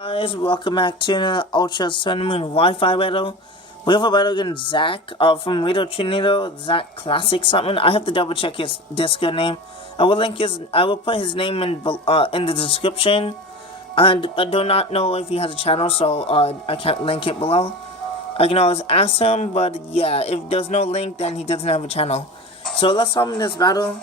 Guys, welcome back to another Ultra Sun Moon Wi-Fi battle. We have a battle against Zack from Radio Trinito, Zack Classic something. I have to double check his Discord name. I will put his name in the description. And I do not know if he has a channel, so I can't link it below. I can always ask him, but yeah, if there's no link, then he doesn't have a channel. So let's summon this battle.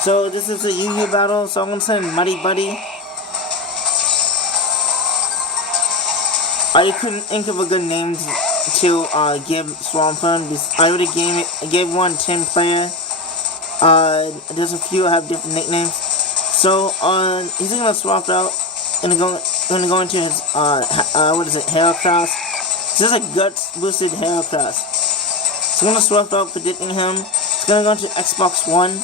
So this is a UU battle, so I'm gonna send Muddy Buddy. I couldn't think of a good name to give Swampert. I already gave one 10 player. There's a few that have different nicknames. So he's gonna swap out. Gonna go into his what is it, Heracross. This is a guts boosted Heracross. So I'm gonna swap out, predicting him. It's gonna go into Xbox One.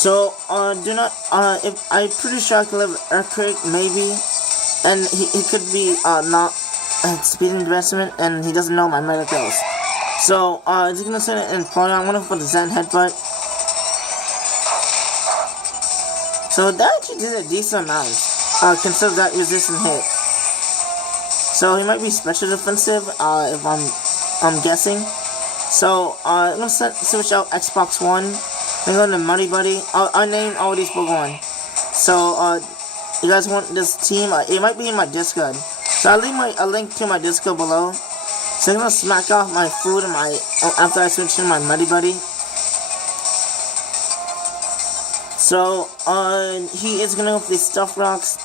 So, if I'm pretty sure I can live Earthquake, maybe, and he could be, not at speed investment, and he doesn't know my medicals. So, he's gonna send it in point. I'm gonna put the Zen Headbutt. So, that actually did a decent amount, consider that resistant hit. So, he might be special defensive, if I'm guessing. So, I'm gonna switch out Xbox One. I'm going to Muddy Buddy. I named all these Pokemon. So, you guys want this team? It might be in my Discord. So I'll leave a link to my Discord below. So I'm gonna smack off my food and after I switch in my Muddy Buddy. So, he is gonna go for these Stuff Rocks.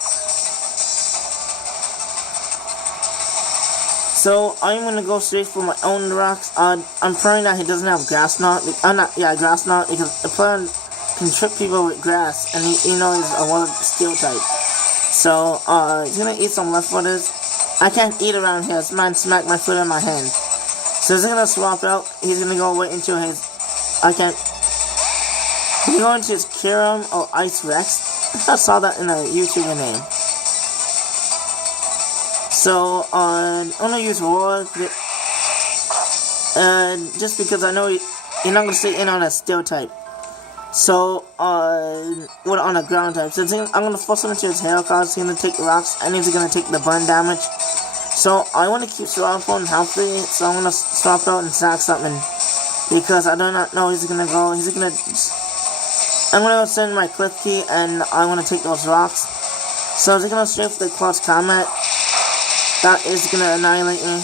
So, I'm gonna go straight for my own rocks. I'm praying that he doesn't have Grass Knot. Grass Knot, because the player can trick people with grass, and he knows a water steel type. So, he's gonna eat some leftovers. I can't eat around here, this man smacked my foot in my hand. So, he's gonna swap out. He's gonna go right into his. He's gonna go into his Kyurem or Ice Rex. I saw that in a YouTuber name. So, I'm gonna use Roar, just because I know you're not gonna stay in on a steel type. So, on a ground type. So, I'm gonna force him into his Heracross. He's gonna take the rocks, and he's gonna take the burn damage. So, I wanna keep Swampert healthy, so I'm gonna swap out and sack something. Because I do not know he's gonna go. I'm gonna send my Cliff Key, and I wanna take those rocks. So, he's gonna straight for the Close Combat. That is gonna annihilate me.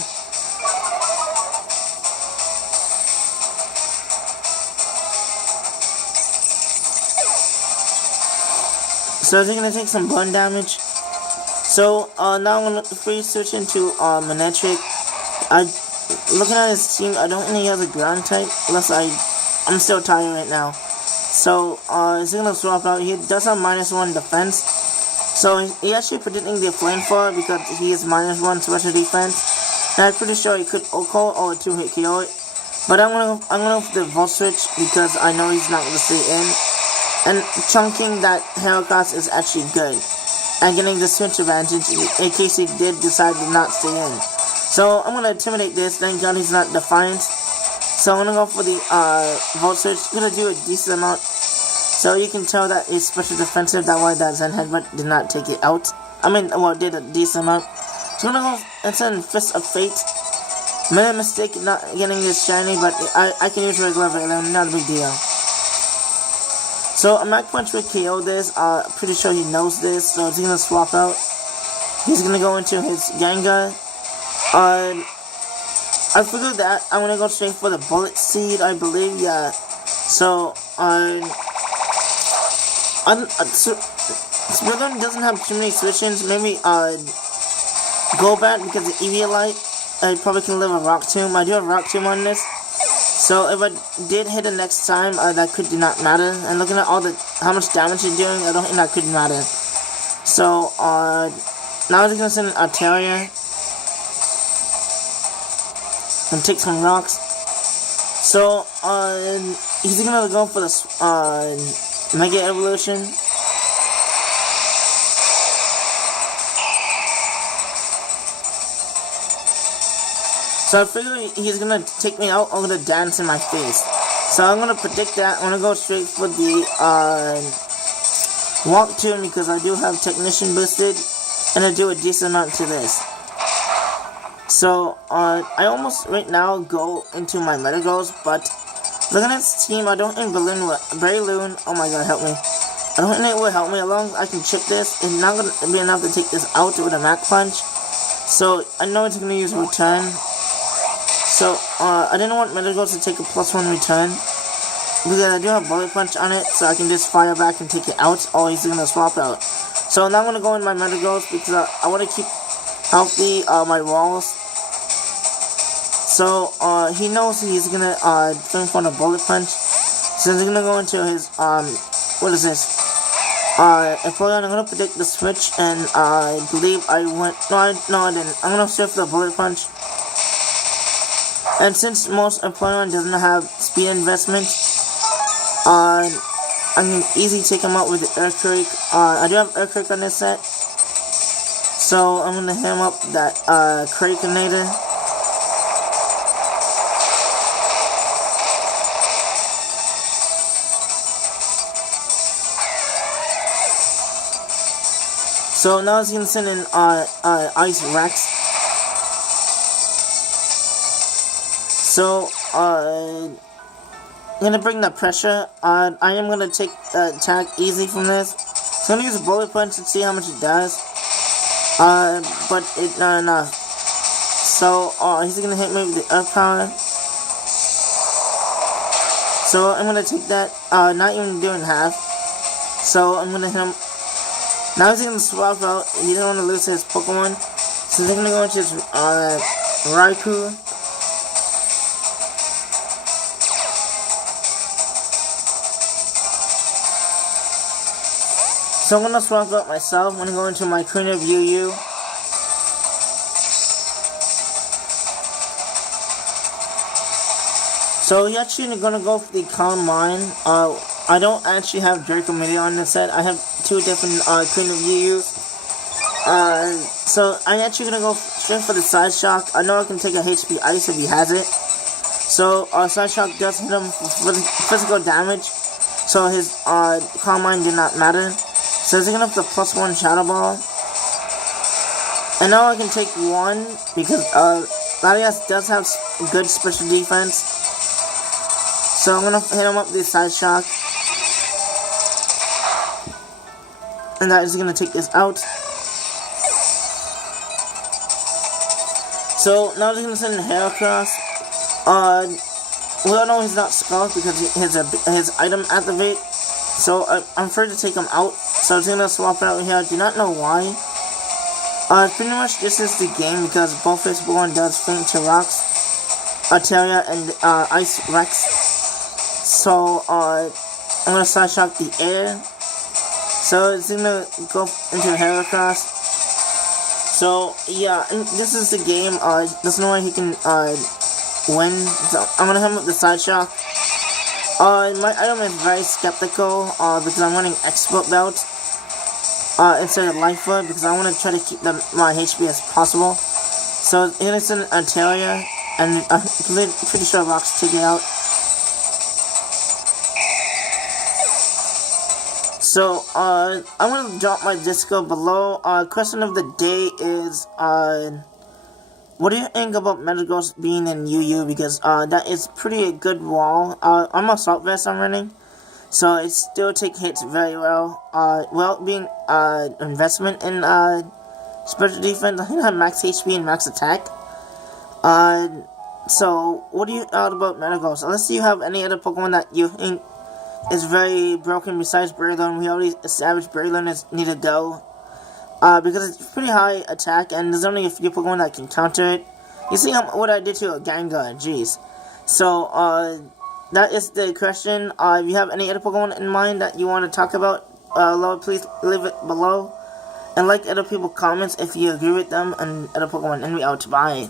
So he's gonna take some burn damage. So now I'm gonna free switch into Manectric. Looking at his team, I don't think he has a ground type unless I'm still tired right now. So he's gonna swap out. He does have -1 defense. So he actually predicting the Flamethrower because he is -1 special defense. And I'm pretty sure he could Oko or 2-hit KO it. But I'm gonna go for the Volt Switch because I know he's not gonna stay in. And chunking that Heracross is actually good. And getting the switch advantage in case he did decide to not stay in. So I'm gonna intimidate this, thank God he's not Defiant. So I'm gonna go for the Volt Switch. I'm gonna do a decent amount. So you can tell that it's special defensive, that way that Zen Headbutt did not take it out. Did a decent amount. So I'm gonna go and send Fist of Fate. Made a mistake not getting this shiny, but I can use regular Valen, not a big deal. So a Mach Punch will KO this, pretty sure he knows this, so he's gonna swap out. He's gonna go into his Gengar. I figured that I'm gonna go straight for the Bullet Seed, I believe, yeah. So, Splatoon doesn't have too many switch-ins. Maybe Golbat because of Eviolite. I probably can live a Rock Tomb. I do have Rock Tomb on this. So if I did hit it next time, that could not matter. And looking at how much damage you're doing, I don't think that could matter. So now I'm just gonna send an Altaria and take some rocks. So he's gonna go for this Mega Evolution. So I figure he's gonna take me out or gonna dance in my face. So I'm gonna predict that. I'm gonna go straight for the walk tune because I do have technician boosted, and I do a decent amount to this. So I almost right now go into my meta goals, but looking at this team, I don't think Balloon, oh my god, help me. I don't think it will help me. As long as I can chip this, it's not gonna be enough to take this out with a Mach Punch. So I know it's gonna use return. So I didn't want meta goals to take a +1 return because I do have Bullet Punch on it, so I can just fire back and take it out. Or he's gonna swap out. So now I'm gonna go in my meta goals because I want to keep healthy my walls. So he knows he's gonna swing for a Bullet Punch. So he's gonna go into his what is this? Employer, I'm gonna predict the switch, and I believe I went. No, I didn't. I'm gonna switch the Bullet Punch. And since most Employer doesn't have speed investment, I can easily take him out with the Earthquake. I do have Earthquake on this set, so I'm gonna hit him up that Krakenator. So now he's gonna send in Ice Rex. So I'm gonna bring that pressure. I am gonna take the attack easy from this. So I'm gonna use a Bullet Punch to see how much it does. But it's not enough. So he's gonna hit me with the Earth Power. So I'm gonna take that. Not even doing half. So I'm gonna hit him. Now he's gonna swap out. He doesn't want to lose his Pokemon, so he's gonna go into his Raikou. So I'm gonna swap out myself. I'm gonna go into my Queen of UU. So he's actually gonna go for the Calm Mind. I don't actually have Draco Meteor on this set. I have two different Queen of UUs. So I'm actually gonna go straight for the Side Shock. I know I can take a HP Ice if he has it. So Side Shock does hit him for physical damage. So his Calm Mind did not matter. So he's gonna have the +1 Shadow Ball. And now I can take one because Latias does have good special defense. So I'm gonna hit him up with the Side Shock. And that is gonna take this out. So now he's gonna send in Heracross. We all know he's not Scarf because his item activate. So I'm afraid to take him out. So I'm gonna swap it out here. I do not know why. Pretty much this is the game because both his Pokemon does Faint to Rocks, Altaria, and Ice Rex. So I'm gonna Side Shock the air. So it's gonna go into Heracross. So yeah, this is the game. There's no way he can win. So I'm gonna hit him with the Side Shock. My item is very skeptical because I'm running Expert Belt instead of Life Orb because I want to try to keep my HP as possible. So it's gonna send Altaria, and I'm pretty sure Rocks take it out. So, I'm gonna drop my Disco below. Question of the day is, what do you think about Metagross being in UU? Because, that is pretty a good wall. I'm a Assault Vest I'm running, so it still takes hits very well. Well, being, investment in, special defense, I think I have max HP and max attack. So, what do you thought about Metagross? Unless you have any other Pokemon that you think is very broken besides Breloom. We already established Breloom need to go. Because it's pretty high attack and there's only a few Pokemon that can counter it. You see what I did to a Gengar, jeez. So, that is the question. If you have any other Pokemon in mind that you want to talk about, please leave it below. And like other people's comments if you agree with them and other Pokemon. And we out. Bye.